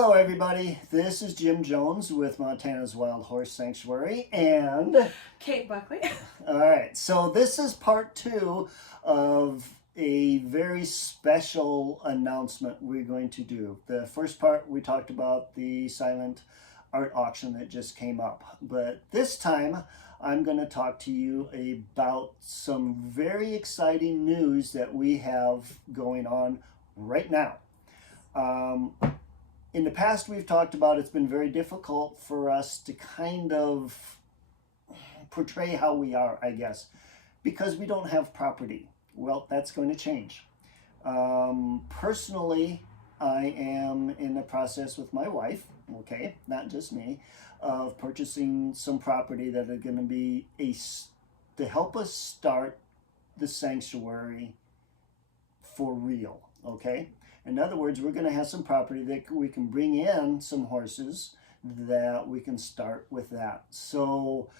Hello everybody, this is Jim Jones with Montana's Wild Horse Sanctuary and Kate Buckley. Alright, so this is part 2 of a very special announcement we're going to do. The first part we talked about the silent art auction that just came up, but this time I'm going to talk to you about some very exciting news that we have going on right now. In the past, we've talked about it's been very difficult for us to kind of portray how we are, I guess, because we don't have property. Well, that's going to change. Personally, I am in the process with my wife, okay, not just me, of purchasing some property that are going to be to help us start the sanctuary for real, okay? In other words, we're going to have some property that we can bring in some horses that we can start with that. So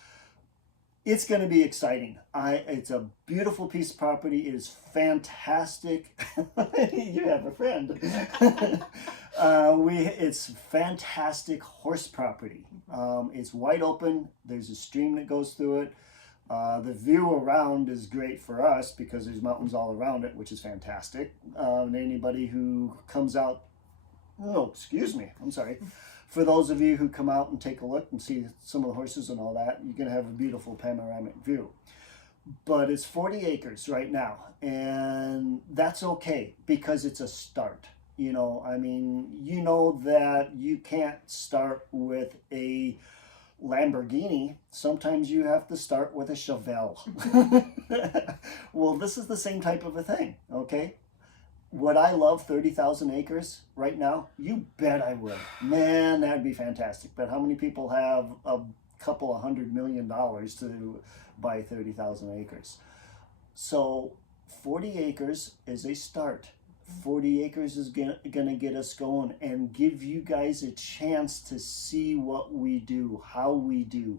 it's going to be exciting. It's a beautiful piece of property. It is fantastic. You have a friend. It's fantastic horse property. It's wide open. There's a stream that goes through it. The view around is great for us because there's mountains all around it, which is fantastic. And anybody who comes out, I'm sorry. For those of you who come out and take a look and see some of the horses and all that, you're going to have a beautiful panoramic view. But it's 40 acres right now, and that's okay because it's a start. You know that you can't start with a Lamborghini. Sometimes you have to start with a Chevelle. Well, this is the same type of a thing, okay? Would I love 30,000 acres right now? You bet I would. Man, that'd be fantastic. But how many people have a couple of $100 million to buy 30,000 acres? So 40 acres is a start. 40 acres is gonna get us going and give you guys a chance to see what we do, how we do,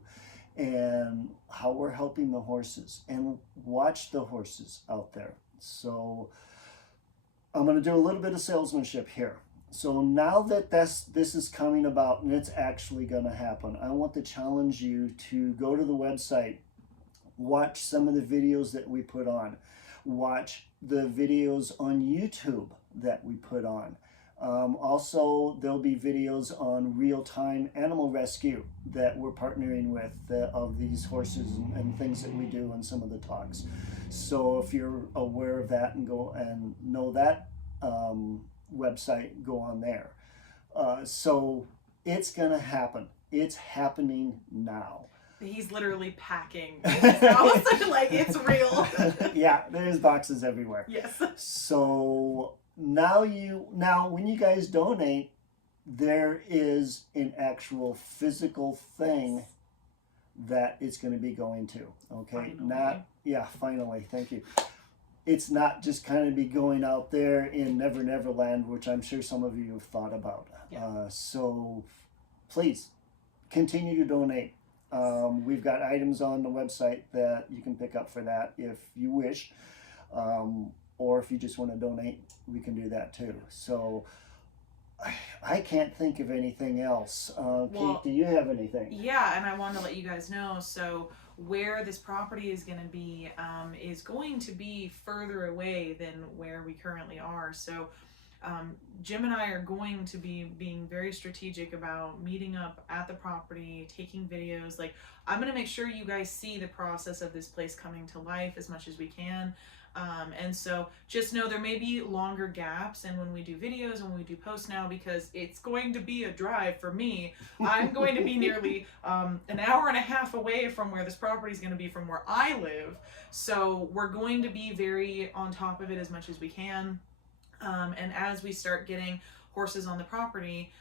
and how we're helping the horses, and watch the horses out there. So I'm going to do a little bit of salesmanship here. So now that this is coming about and it's actually going to happen, I want to challenge you to go to the website, watch some of the videos that we put on, watch the videos on YouTube that we put on. Also, there'll be videos on real-time animal rescue that we're partnering with of these horses and things that we do and some of the talks. So if you're aware of that and go and know that website, go on there. So it's gonna happen. It's happening now. He's literally packing in his house. Like, it's real. Yeah, there's boxes everywhere. Yes. So now when you guys donate, there is an actual physical thing that it's going to be going to. Okay. Finally, thank you. It's not just kind of be going out there in Never Never Land, which I'm sure some of you have thought about. Yeah. So please continue to donate. We've got items on the website that you can pick up for that if you wish, or if you just want to donate, we can do that too. So I can't think of anything else. Kate, do you have anything? Yeah, and I wanted to let you guys know, so where this property is going to be further away than where we currently are. So Jim and I are going to be being very strategic about meeting up at the property, taking videos. Like, I'm going to make sure you guys see the process of this place coming to life as much as we can. And so just know there may be longer gaps and when we do videos and when we do posts now, because it's going to be a drive for me. I'm going to be nearly an hour and a half away from where this property is going to be from where I live. So we're going to be very on top of it as much as we can. And as we start getting horses on the property,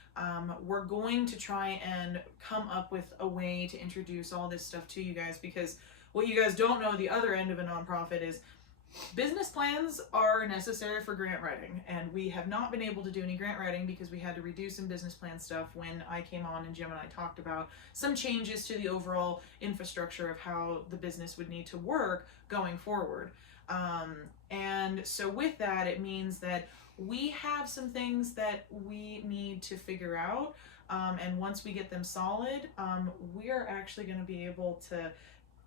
we're going to try and come up with a way to introduce all this stuff to you guys, because what you guys don't know, the other end of a nonprofit is business plans are necessary for grant writing, and we have not been able to do any grant writing because we had to redo some business plan stuff when I came on and Jim and I talked about some changes to the overall infrastructure of how the business would need to work going forward. And so with that, it means that we have some things that we need to figure out. And once we get them solid, we're actually going to be able to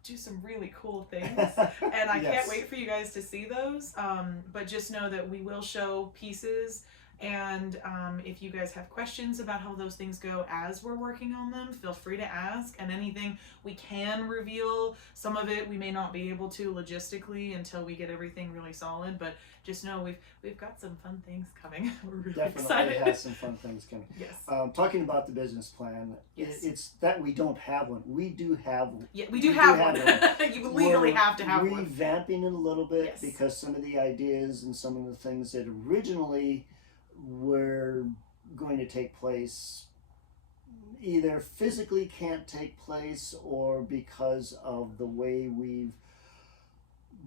do some really cool things. And I Yes. can't wait for you guys to see those. But just know that we will show pieces. And if you guys have questions about how those things go as we're working on them, feel free to ask. And anything we can reveal, some of it we may not be able to logistically until we get everything really solid. But just know we've got some fun things coming. We're really Definitely excited. has some fun things coming. Yes. Talking about the business plan, Yes. it's that we don't have one. We do have one. Yeah, we do have one. one. You legally We're have to have one. revamping it a little bit Yes. because some of the ideas and some of the things that originally were going to take place either physically can't take place, or because of the way we've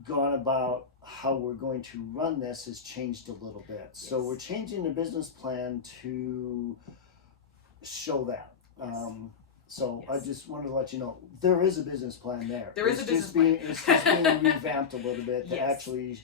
gone about how we're going to run this has changed a little bit. So Yes. we're changing the business plan to show that. So I Yes. just wanted to let you know there is a business plan there. There is It's a business just being, plan. It's just being revamped a little bit to Yes. actually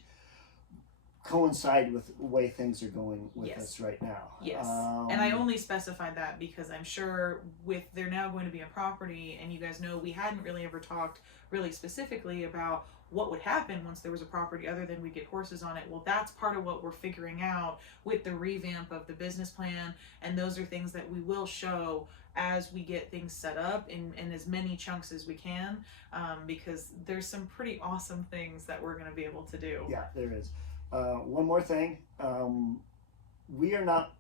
coincide with the way things are going with Yes. us right now. Yes. And I only specified that because I'm sure with there now going to be a property, and you guys know we hadn't really ever talked really specifically about what would happen once there was a property other than we get horses on it. Well, that's part of what we're figuring out with the revamp of the business plan, and those are things that we will show as we get things set up in as many chunks as we can, because there's some pretty awesome things that we're going to be able to do. Yeah, there is. One more thing. We are not,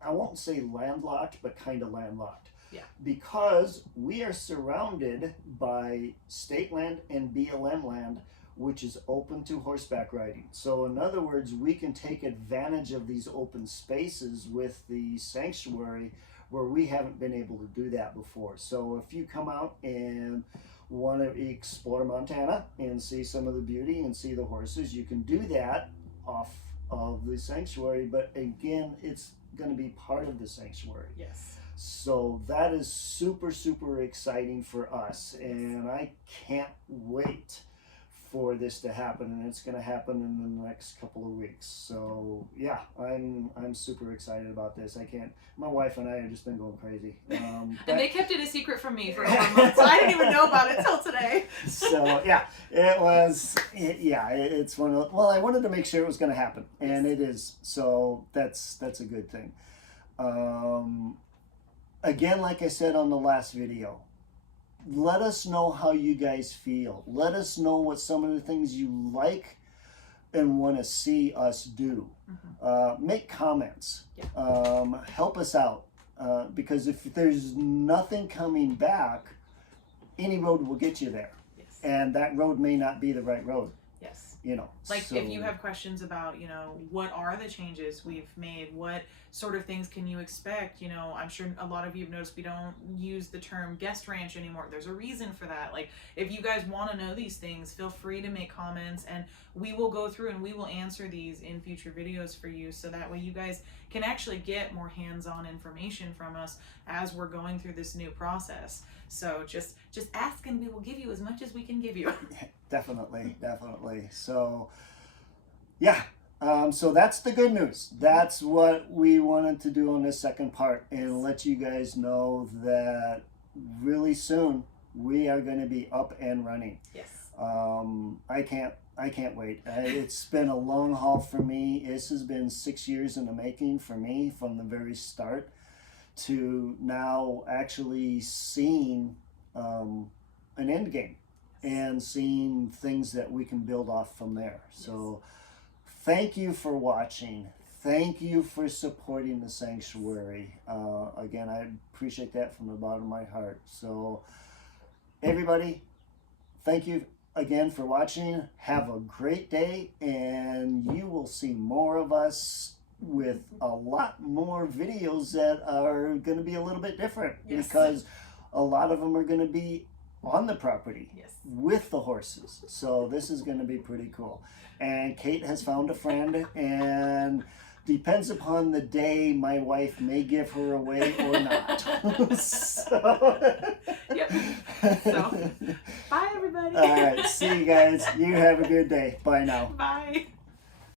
I won't say landlocked, but kind of landlocked. Yeah. Because we are surrounded by state land and BLM land, which is open to horseback riding. So in other words, we can take advantage of these open spaces with the sanctuary where we haven't been able to do that before. So if you come out and want to explore Montana and see some of the beauty and see the horses, you can do that off of the sanctuary, but again, it's going to be part of the sanctuary. Yes. So that is super, super exciting for us, and I can't wait for this to happen, and it's going to happen in the next couple of weeks. So yeah, I'm super excited about this. I can't. My wife and I have just been going crazy. And they kept it a secret from me for over a month, so I didn't even know about it till today. So yeah, it's one of. Well, I wanted to make sure it was going to happen, and it is. So that's a good thing. Again, like I said on the last video, let us know how you guys feel. Let us know what some of the things you like and want to see us do. Make comments. Yeah. Help us out. Because if there's nothing coming back, any road will get you there. Yes. And that road may not be the right road. Yes. You know. Like so, if you have questions about, what are the changes we've made? What sort of things can you expect? I'm sure a lot of you have noticed we don't use the term guest ranch anymore. There's a reason for that. Like if you guys want to know these things, feel free to make comments, and we will go through and we will answer these in future videos for you, so that way you guys can actually get more hands-on information from us as we're going through this new process. So just ask and we will give you as much as we can give you. Definitely. So, yeah. So that's the good news. That's what we wanted to do on this second part, and let you guys know that really soon we are going to be up and running. Yes. I can't wait. It's been a long haul for me. This has been 6 years in the making for me, from the very start to now actually seeing an end game and seeing things that we can build off from there. So thank you for watching. Thank you for supporting the sanctuary. Again, I appreciate that from the bottom of my heart. So everybody, thank you again for watching. Have a great day, and you will see more of us with a lot more videos that are going to be a little bit different. Yes. Because a lot of them are going to be on the property. Yes. With the horses. So this is going to be pretty cool. And Kate has found a friend, and depends upon the day, my wife may give her away or not. So. Yep. So, bye everybody. All right, see you guys. You have a good day. Bye now. Bye.